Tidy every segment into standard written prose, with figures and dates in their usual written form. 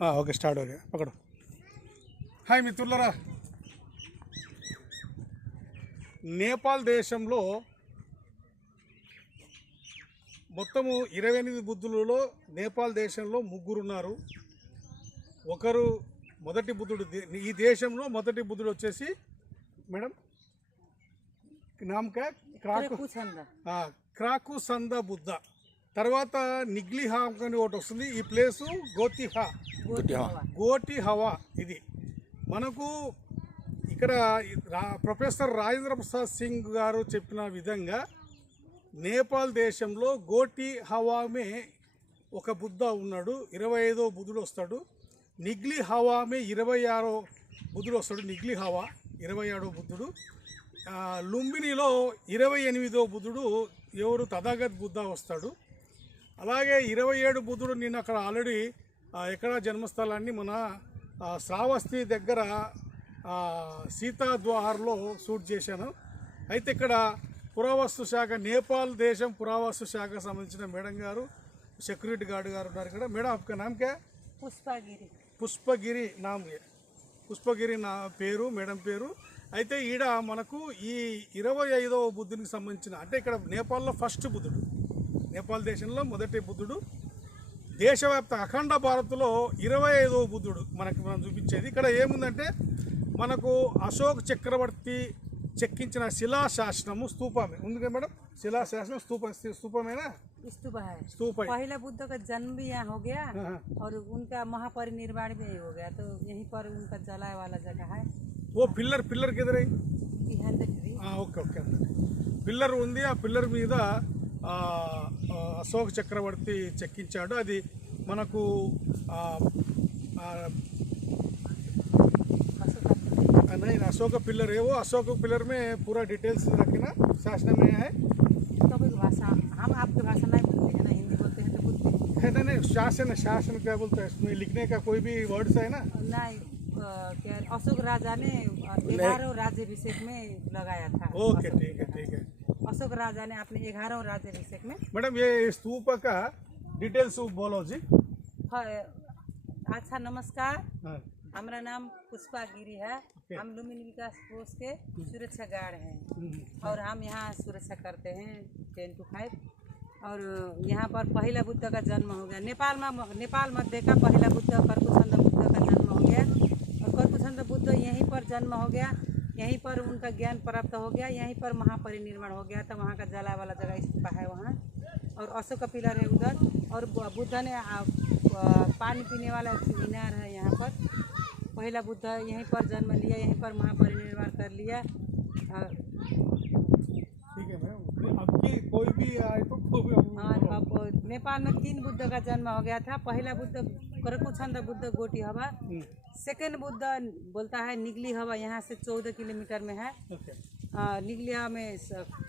Okay start okay పక్కడు. Hi మిత్రులరా, నేపాల్ దేశంలో మొత్తము 28 బుద్ధులలో నేపాల్ దేశంలో ముగ్గురు ఉన్నారు. ఒకరు మొదటి బుద్ధుడు, ఈ దేశంలో మొదటి బుద్ధుడు వచ్చేసి మేడం నామక క్రాకు సంద బుద్ధ. తర్వాత నిగ్లిహా అని ఒకటి వస్తుంది. ఈ ప్లేసు గోటిహవా. ఇది మనకు ఇక్కడ ప్రొఫెసర్ రాజేంద్ర ప్రసాద్ సింగ్ గారు చెప్పిన విధంగా నేపాల్ దేశంలో గోటిహవామే ఒక బుద్ధ ఉన్నాడు, 25వ బుద్ధుడు వస్తాడు. నిగ్లిహవామే 26వ బుద్ధుడు వస్తాడు. నిగ్లిహవా 27వ బుద్ధుడు. లుంబినిలో 28వ బుద్ధుడు ఎవరు తథాగత్ బుద్ధ వస్తాడు. అలాగే 27 బుద్ధుడు నేను అక్కడ ఆల్రెడీ ఎక్కడ జన్మస్థలాన్ని మన శ్రావస్తి దగ్గర సీతాద్వార్లో షూట్ చేశాను. అయితే ఇక్కడ పురావస్తు శాఖ, నేపాల్ దేశం పురావస్తు శాఖకు సంబంధించిన మేడం గారు, సెక్యూరిటీ గార్డ్ గారు ఉన్నారు ఇక్కడ. మేడం आपका नाम क्या है? పుష్పగిరి నామ్. పుష్పగిరి నా పేరు, మేడం పేరు. అయితే ఈడ మనకు ఈ 25వ బుద్ధునికి సంబంధించిన, అంటే ఇక్కడ నేపాల్లో ఫస్ట్ బుద్ధుడు, నేపాల్ దేశంలో మొదటి బుద్ధుడు. దేశవ్యాప్త అఖండ భారత్లో 25వ బుద్ధుడు మనం చూపించేది. ఇక్కడ ఏముందంటే మనకు అశోక్ చక్రవర్తి చెక్కించిన శిలాశాసనము, స్తూపమే ఉంది కదా మేడం. శిలాశాసనం स्तूपमेना स्तूप है। स्तूप है। पहला बुद्ध का जन्म भी यहाँ हो गया और उनका महापरिनिर्वाण भी हो गया, तो यहीं पर उनका जलाए वाला जगह है। वो पिల్లर किधर है? Okay okay. పిల్లర్ ఉంది. ఆ పిల్లర్ మీద అశోక్ చక్రవర్తి చెక్కించాడు. అది మనకు नहीं अशोक पिलर है वो। अशोक पिलर में पूरा डिटेल्स रखना शासन में है। भाषा हम आपकी भाषा नहीं बोलते हैं ना, हिंदी बोलते हैं तो बोलते हैं। नहीं शासन क्या बोलते हैं? इसमें लिखने का कोई भी वर्ड्स है ना? नहीं, क्या अशोक राजा ने 11वें राज्याभिषेक में लगाया था। ओके ठीक है। अशोक राजा ने अपने 11वें राज्याभिषेक में। मैडम ये स्तूप का डिटेल्स बोलो जी। अच्छा नमस्कार, हमारा नाम पुष्पा गिरी है। हम लुम्बिनी विकास कोष के सुरक्षा गार्ड हैं और हम यहाँ सुरक्षा करते हैं 10 to 5। और यहाँ पर पहला बुद्ध का जन्म हो गया नेपाल मध्य का पहला बुद्ध कर्कुछन्द बुद्ध का जन्म हो गया। और कर्कुछन्द बुद्ध यहीं पर जन्म हो गया, यहीं पर उनका ज्ञान प्राप्त हो गया, यहीं पर महापरिनिर्वाण हो गया। तो वहाँ का जला वाला जगह स्तूप है वहाँ। और अशोक का पिलर है उधर। और बुद्ध ने पानी पीने वाला मीनार है यहाँ पर। पहला बुद्ध यहीं पर जन्म लिया, यहीं पर महापरिनिर्वाण कर लिया। ठीक है मैम। अब की कोई भी आए तो हाँ, अब नेपाल में 3 बुद्ध का जन्म हो गया था। पहला बुद्ध कर्कुछन्द बुद्ध गोटिहवा। सेकेंड बुद्ध बोलता है निग्लिहवा, यहाँ से 14 किलोमीटर में है। निग्लिहवा में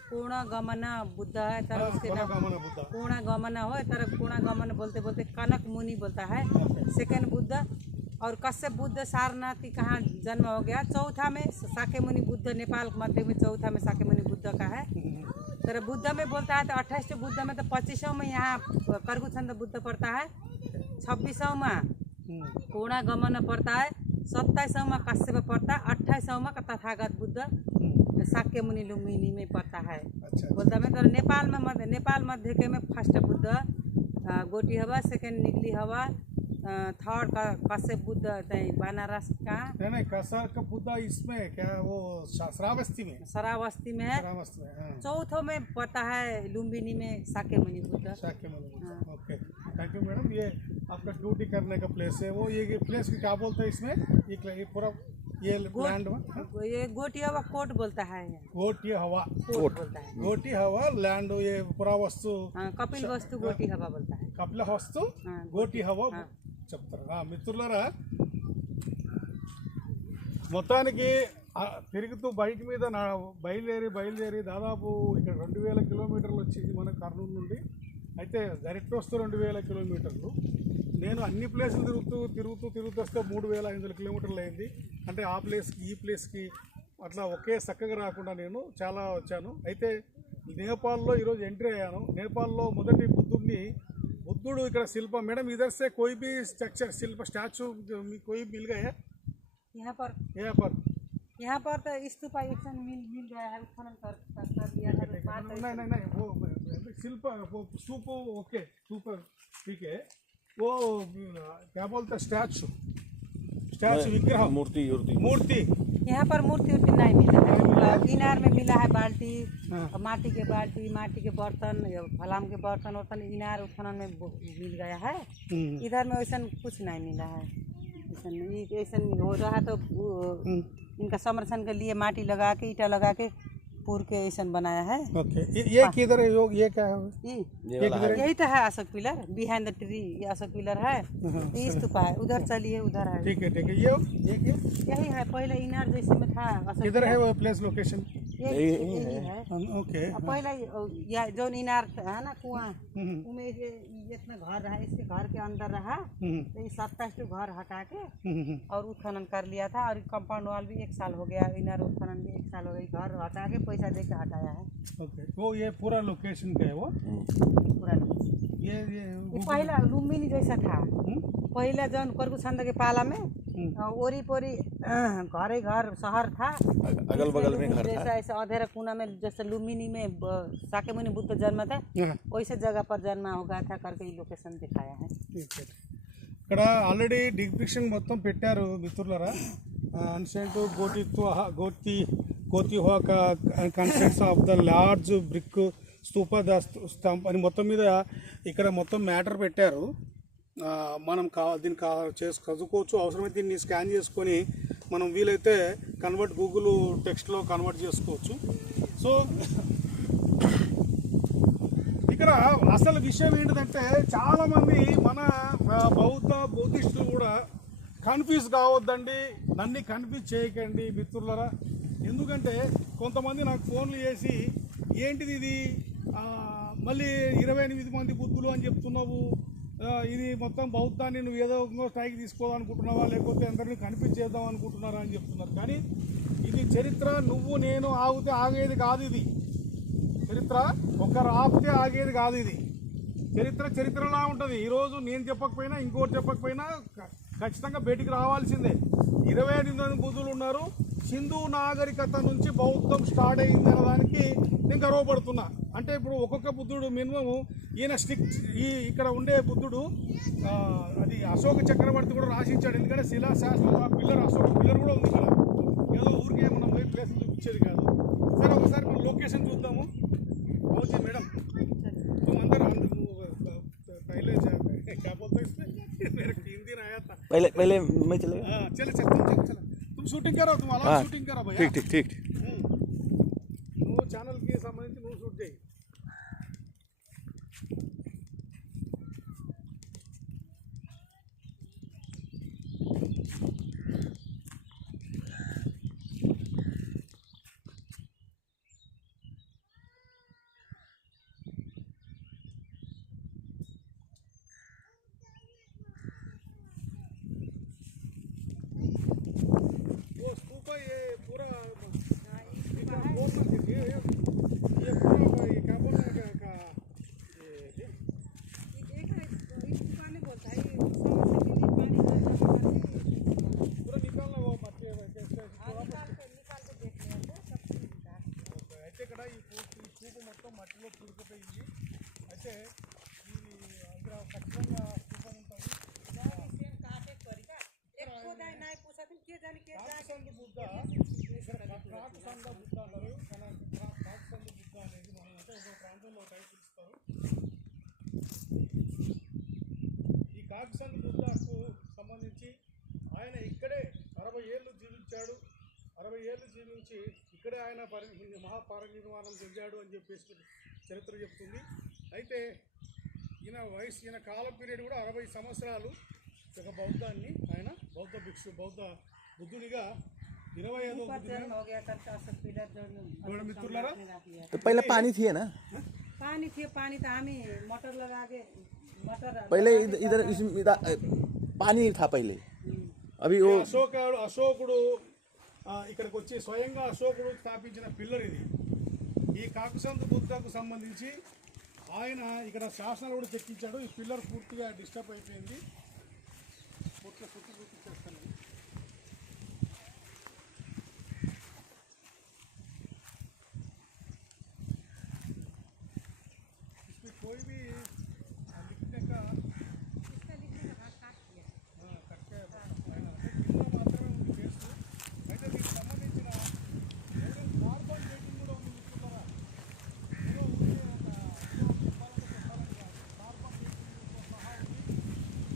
पूर्णगमना बुद्ध है, तरह उसके नाम पूर्णगमना हो, तरह पूर्णगमन बोलते बोलते कनक मुनि बोलता है सेकेंड बुद्ध। और कश्यप बुद्ध सारनाथ की कहाँ जन्म हो गया। चौथा में शाक्यमुनि बुद्ध, नेपाल मध्य में चौथा में शाक्यमुनि बुद्ध का है। तो बुद्ध में बोलता है तो 28 बुद्ध में तो 25वां में यहाँ कर्कुछन्द बुद्ध पड़ता है, 26वां में पूर्णगमन पड़ता है, 27वां में कश्यप पड़ता है, 28वां में तथागत बुद्ध शाक्यमुनि लुम्बिनी में पड़ता है। बुद्ध में तो नेपाल मध्य के में first Buddha Gotihawa, second निग्लिहवा, third का कश्यप बुद्ध बनारस का। नहीं कश्यप का बुद्ध इसमें क्या वो श्रावस्ती में है। चौथों में पड़ता है लुम्बिनी में Shakyamuni Buddha. Okay thank you madam. ये आपका ड्यूटी करने का प्लेस है वो। ये प्लेस क्या बोलते हैं इसमें? ये पूरा ये लैंड में ये गोटिहवा कोट बोलता है। गोटिहवा बोलता है। गोटिहवा लैंड ये पुरावस्तु कपिल वस्तु गोटिहवा बोलता है। कपिल वस्तु गोटिहवा చెప్తారు. మిత్రులారా, మొత్తానికి తిరుగుతూ బైక్ మీద బయలుదేరి దాదాపు ఇక్కడ 2000 కిలోమీటర్లు వచ్చింది మన కర్నూలు నుండి. అయితే డైరెక్ట్ వస్తూ 2000 కిలోమీటర్లు. నేను అన్ని ప్లేసులు తిరుగుతూ వస్తే 3500 కిలోమీటర్లు అయింది. అంటే ఆ ప్లేస్కి ఈ ప్లేస్కి అట్లా ఒకే చక్కగా రాకుండా నేను చాలా వచ్చాను. అయితే నేపాల్లో ఈరోజు ఎంట్రీ అయ్యాను. నేపాల్లో మొదటి బుద్ధుడిని बुद्धुడు ఇక్కడ शिल्प मैडम इधर से कोई भी स्ट्रक्चर शिल्प स्टैचू कोई मिल गया है यहाँ पर तो स्तूपा एक मिल गया है, उत्खनन कर दिया था। नहीं वो शिल्प वो स्तूप ओके स्तूप ठीक है, वो क्या बोलते हैं स्टैचू विग्रह मूर्ति यहाँ पर मूर्ति नहीं मिला है। इनार में मिला है बाल्टी, माटी के बर्तन, फलाम के बर्तन इनार उत्खनन में मिल गया है। इधर में वैसा कुछ नहीं मिला है। ऐसा हो रहा तो इनका संरक्षण के लिए माटी लगा के ईटा लगा के पूर के ऐसा बनाया है। ओके ये किधर है, ये क्या है? यही तो है Ashok pillar, behind the tree ये अशोक पिलर है। ये स्तूपा है, उधर चलिए उधर है। ठीक है ये यही है, पहले इनार जैसे में था। किधर है वो प्लेस लोकेशन? यही है ओके पहले या जो इनार है ना कुआं उनमें इतना घर रहा, इसके घर के अंदर रहा तो ये 27 घर हटा के और उत्खनन कर लिया था। और कंपाउंड वॉल भी 1 साल हो गया, इनार उत्खनन भी 1 साल हो गई, घर हटा के पैसा दे के हटाया है। ओके वो ये पूरा लोकेशन का है वो पूरा ये पहला लुम्बिनी जैसा था। पहले जौन करगु छंद के पाला में ओरी पोरी घरे घर शहर था, अगल बगल में घर जैसा ऐसा अधेरा कोना में जैसे लुम्बिनी में साकेमुनि बुद्ध जन्म थे वैसे जगह पर जन्म हो गया था करके ये लोकेशन दिखाया है। ఇక్కడ ఆల్రెడీ డిపిక్షన్ మొత్తం పెట్టారు మిత్రులారా, అన్షియంట్ గోతిహోక construction of the large brick stupa the stump అని మొత్తం మీద ఇక్కడ మొత్తం మ్యాటర్ పెట్టారు. మనం దీన్ని చదువుకోవచ్చు, అవసరమైతే దీన్ని స్కాన్ చేసుకొని మనం వీలైతే గూగుల్ టెక్స్ట్లో కన్వర్ట్ చేసుకోవచ్చు. సో ఇక్కడ అసలు విషయం ఏంటంటే చాలామంది మన బౌద్ధిస్టులు కూడా కన్ఫ్యూజ్ కావద్దండి, నన్ను కన్ఫ్యూజ్ చేయకండి మిత్రులరా. ఎందుకంటే కొంతమంది నాకు ఫోన్లు చేసి ఏంటిది ఇది మళ్ళీ 28 మంది బుద్ధులు అని చెప్తున్నావు, ఇది మొత్తం బౌద్ధాన్ని నువ్వు ఏదో స్థాయికి తీసుకోవాలనుకుంటున్నావా అనుకుంటున్నావా, లేకపోతే అందరినీ కన్ఫ్యూజ్ చేద్దాం అనుకుంటున్నారా అని చెప్తున్నారు. కానీ ఇది చరిత్ర, నువ్వు నేను ఆగితే ఆగేది కాదు. ఇది చరిత్ర ఒకరు ఆపితే ఆగేది కాదు. ఇది చరిత్రలా ఉంటుంది. ఈరోజు నేను చెప్పకపోయినా ఇంకోటి చెప్పకపోయినా ఖచ్చితంగా బయటికి రావాల్సిందే. 28 మంది బుద్ధులు ఉన్నారు. సింధు నాగరికత నుంచి బౌద్ధం స్టార్ట్ అయింది అనడానికి నేను గర్వపడుతున్నా. అంటే ఇప్పుడు ఒక్కొక్క బుద్ధుడు మినిమం ఈయన ఇక్కడ ఉండే బుద్ధుడు అది అశోక చక్రవర్తి కూడా రాసించాడు. ఎందుకంటే శిలాశాస్త్రం ఆ పిల్లర్ అశోక పిల్లర్ కూడా ఉంది ఇక్కడ. ఏదో ఊరికే మనం పోయి ప్లేస్ చూపించేది కాదు. సరే ఒకసారి మనం లొకేషన్ చూద్దాము. ఓకే మేడం तुम अंदर पहले क्या बोलते हैं इसमें मेरे 3 दिन आया था पहले मैं चलेगा। चले तुम शूटिंग करो, तुम अलग शूटिंग करो भैया। ठीक నువ్వు ఛానల్కి సంబంధించి నువ్వు షూట్ చేయి. మొత్తం మట్టిలో కూరుకుపోయింది. అయితే దీని అందులో ఖచ్చితంగా స్థూపం ఉంటుంది. కాకసంద బుద్ధ అంటారు. కాకసంద బుద్ధ అనేది మనం అంటే ఒక ప్రాంతంలో టైప్ పిలుస్తారు. ఈ కాకసంద బుద్ధకు సంబంధించి ఆయన ఇక్కడే 60 ఏళ్ళు జీవించాడు. 60 ఏళ్ళు జీవించి ఇక్కడే ఆయన మహాపరినిర్వాణం చెందాడు అని చెప్పేసి చరిత్ర చెప్తుంది. అయితే ఈయన కాల పీరియడ్ కూడా 60 సంవత్సరాలు. ఒక బౌద్ధాన్ని ఆయన బౌద్ధ భిక్షు బౌద్ధ బుద్ధునిగా 25వ మిత్రులారా. तो पहले पानी थी ना, पानी तो हमें मोटर लगा के पहले इधर पानी था पहले. अभी वो అశోకుడు ఇక్కడికి వచ్చి స్వయంగా అశోకుడు స్థాపించిన పిల్లర్ ఇది. ఈ కాకసంద బుద్ధకు సంబంధించి ఆయన ఇక్కడ శాసనాలు కూడా చెక్కించాడు. ఈ పిల్లర్ పూర్తిగా డిస్టర్బ్ అయిపోయింది. పూర్తిగా చుట్టూ చూపించేస్తాను. इसमें कोई भी लिखने का కట్టే కింద మాత్రమే ఉంది కేసు. అయితే దీనికి సంబంధించిన కార్బన్ డేటింగ్ కూడా ఉంది. చూస్తున్నారా? ఏదో ఊరికే చెప్పాలంటే చెప్పాలని కాదు. కార్బన్ డేటింగ్తో సహా ఉంది. ఇది ఒక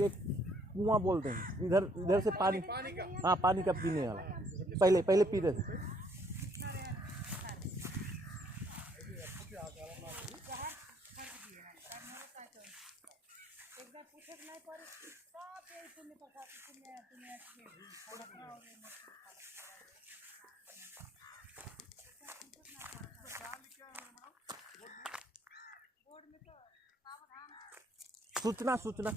ये कुआं बोलते हैं। इधर इधर से पानी, हाँ पानी का पीने वाला। पहले पहले पीते थे। सूचना सूचना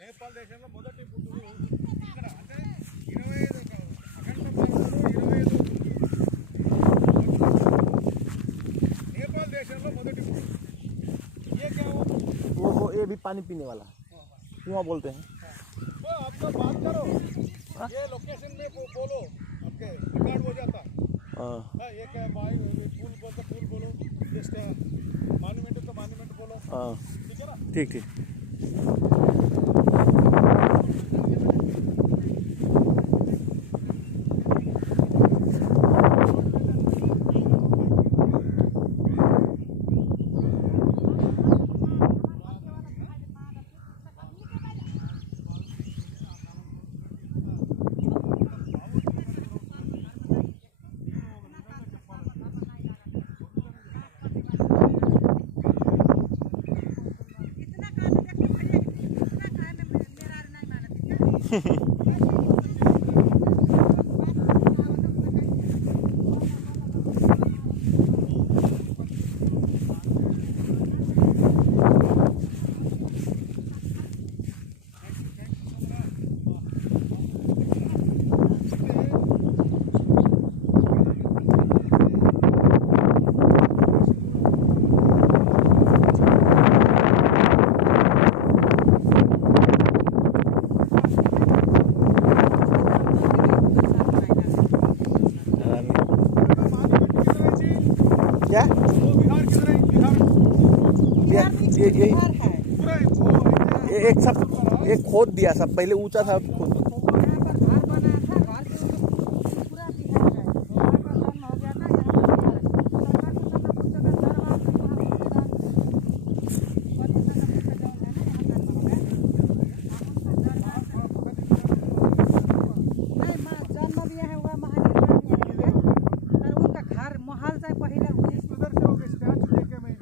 నేపాల్ దేశంలో మొదటి పుట్టుడు ఇక్కడ అంటే 25 అఖండ భారతంలో 25 నేపాల్ దేశంలో మొదటి పుట్టుడు ये क्या हो वो ये भी पानी पीने वाला कुआं बोलते हैं। तो आप तो बात करो ये लोकेशन में बोलो आपके रिकॉर्ड हो जाता। हाँ ये क्या भाई फूल बोलते फूल बोलो जस्ट मॉन्यूमेंट तो मॉन्यूमेंट बोलो। हाँ ठीक है ना। ठीक ठीक। क्या वो बिहार किधर है? बिहार ये घर है पूरा वो है। एक सब एक खोद दिया सब, पहले ऊंचा था खोद। यहाँ पर घर बना था, घर के ऊपर पूरा बिहार है। यहाँ पर जन्म हो गया था, यहाँ पर बिहार है। सरकार को सब कुछ जगह दरबार से वहाँ पर मैदान बंदी जगह पे जौन है ना, यहाँ जन्म हो गया। नहीं माँ जन्म भी है हुआ, महानिर्वाण भी है पर उनका घर महल से पहले हुई उधर से हो गए स्टैचू देखे मैं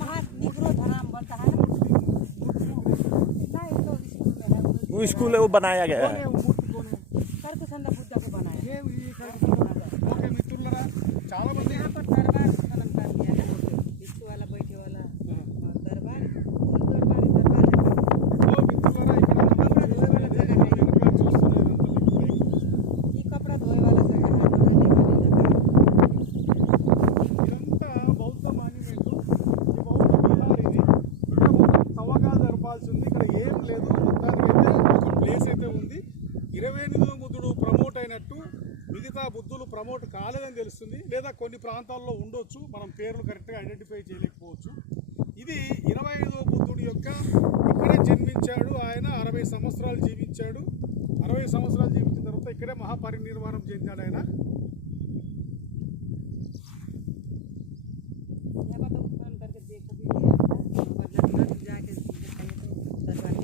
महा निग्रो धराम बनता है ना। नहीं तो स्कूल में है वो स्कूल है वो बनाया गया है। वो मूर्ति कौन है? करकुशंद बुद्ध को बनाया। ये ఓకే మిత్రులారా చాలా మంది यहाँ पर दरबार खनन कर दिया है, बिच्छू वाला बैठे वाला दरबार, दरबार है। ఓ మిత్రులారా ఇక్కడ మనం వెనక చూస్తున్నారు ये कपड़ा धोए वाला जगह है, नहाने वाली जगह। ఇదంతా బౌద్ధ మాన్యుమెంట్ ఈ బౌద్ధ విహార్ ఇది ఇక్కడ మొత్తం తవ్వకాలు జరపాల్సి ఉంది ఇక్కడ ఏం లేదు మొత్తానికైతే ఒక ప్లేస్ అయితే ఉంది 28వ బుద్ధుడు ప్రమోట్ అయినట్టు మిగతా బుద్ధులు ప్రమోట్ కాలేదని తెలుస్తుంది లేదా కొన్ని ప్రాంతాల్లో ఉండొచ్చు మనం పేర్లు కరెక్ట్గా ఐడెంటిఫై చేయలేకపోవచ్చు ఇది 25వ బుద్ధుడి యొక్క ఇక్కడే జన్మించాడు ఆయన 60 సంవత్సరాలు జీవించాడు 60 సంవత్సరాలు జీవించిన తర్వాత ఇక్కడే మహాపరినిర్వాణం చెందాడు ఆయన यहाँ पर तो उत्खनन करके देखो भी दिया है, और जाके दिखाइए तो दरबार है।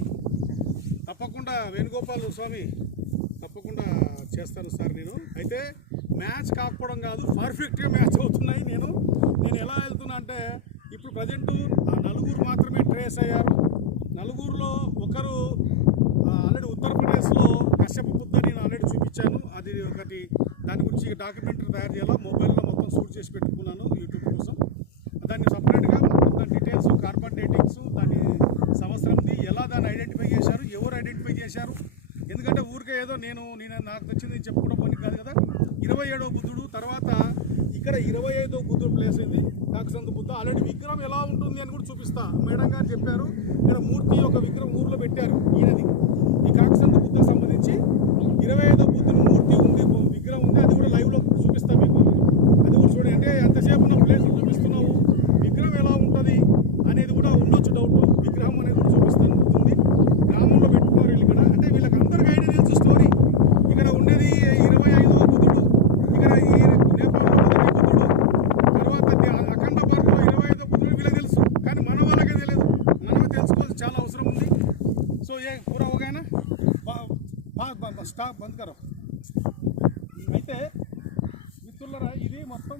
తప్పకుండా వేణుగోపాల్ స్వామి తప్పకుండా చేస్తాను సార్ నేను అయితే మ్యాచ్ కాకపోవడం కాదు పర్ఫెక్ట్గా మ్యాచ్ అవుతున్నాయి నేను ఎలా వెళ్తున్నా అంటే ఇప్పుడు ప్రజెంట్ నలుగురు మాత్రమే ట్రేస్ అయ్యారు నలుగురులో ఒకరు ఆల్రెడీ ఉత్తరప్రదేశ్లో కశ్యప బుద్ధ నేను ఆల్రెడీ చూపించాను అది ఒకటి దాని గురించి డాక్యుమెంటరీ తయారు చేయాలా మొబైల్లో మొత్తం షూట్ చేసి పెట్టుకున్నాను యూట్యూబ్ కోసం దాన్ని సపరేట్గా మొత్తం డీటెయిల్స్ కార్బన్ డేటింగ్స్ దాని సంవత్సరంది ఎలా దాన్ని ఐడెంటిఫై చేశారు ఎవరు ఐడెంటిఫై చేశారు ఎందుకంటే ఊరికే ఏదో నేను నాకు నచ్చింది చెప్పుకుంటూ పోనీ కాదు కదా 27వ బుద్ధుడు తర్వాత ఇక్కడ 25వ బుద్ధుడు ప్లేస్ అయింది కాకసంత బుద్ధ ఆల్రెడీ విగ్రహం ఎలా ఉంటుంది అని కూడా చూపిస్తా మేడం గారు చెప్పారు ఇక్కడ మూర్తి ఒక విగ్రహం ఊర్లో పెట్టారు ఈయనది ఈ కాకసంత బుద్ధకు సంబంధించి 25వ బుద్ధుని మూర్తి ఉంది విగ్రహం ఉంది అది కూడా లైవ్లో చూపిస్తా మీకు అది కూడా చూడండి అంటే ఎంతసేపు ఉన్న ప్లేస్ చూపిస్తున్నావు విగ్రహం ఎలా ఉంటుంది అనేది కూడా ఉండొచ్చు డౌట్ విగ్రహం అనేది కూడా చూపిస్తాను ఉంటుంది గ్రామంలో పెట్టుకున్నారు వీళ్ళు ఇక్కడ అంటే వీళ్ళకి అందరికీ ఐడియా తెలుసు స్టోరీ ఇక్కడ ఉండేది 25వ బుద్ధుడు ఇక్కడ ఈ నేపాల్లో మొదటి బుద్ధుడు తర్వాత అఖండ భారత్లో 25వ బుద్ధుడు వీళ్ళకి తెలుసు కానీ మన వాళ్ళకే తెలియదు మనమే తెలుసుకోవాల్సి చాలా అవసరం ఉంది సో ఏ పూరా హోగానా స్టాప్ బంద్ కరో అయితే మిత్రులరా ఇది మొత్తం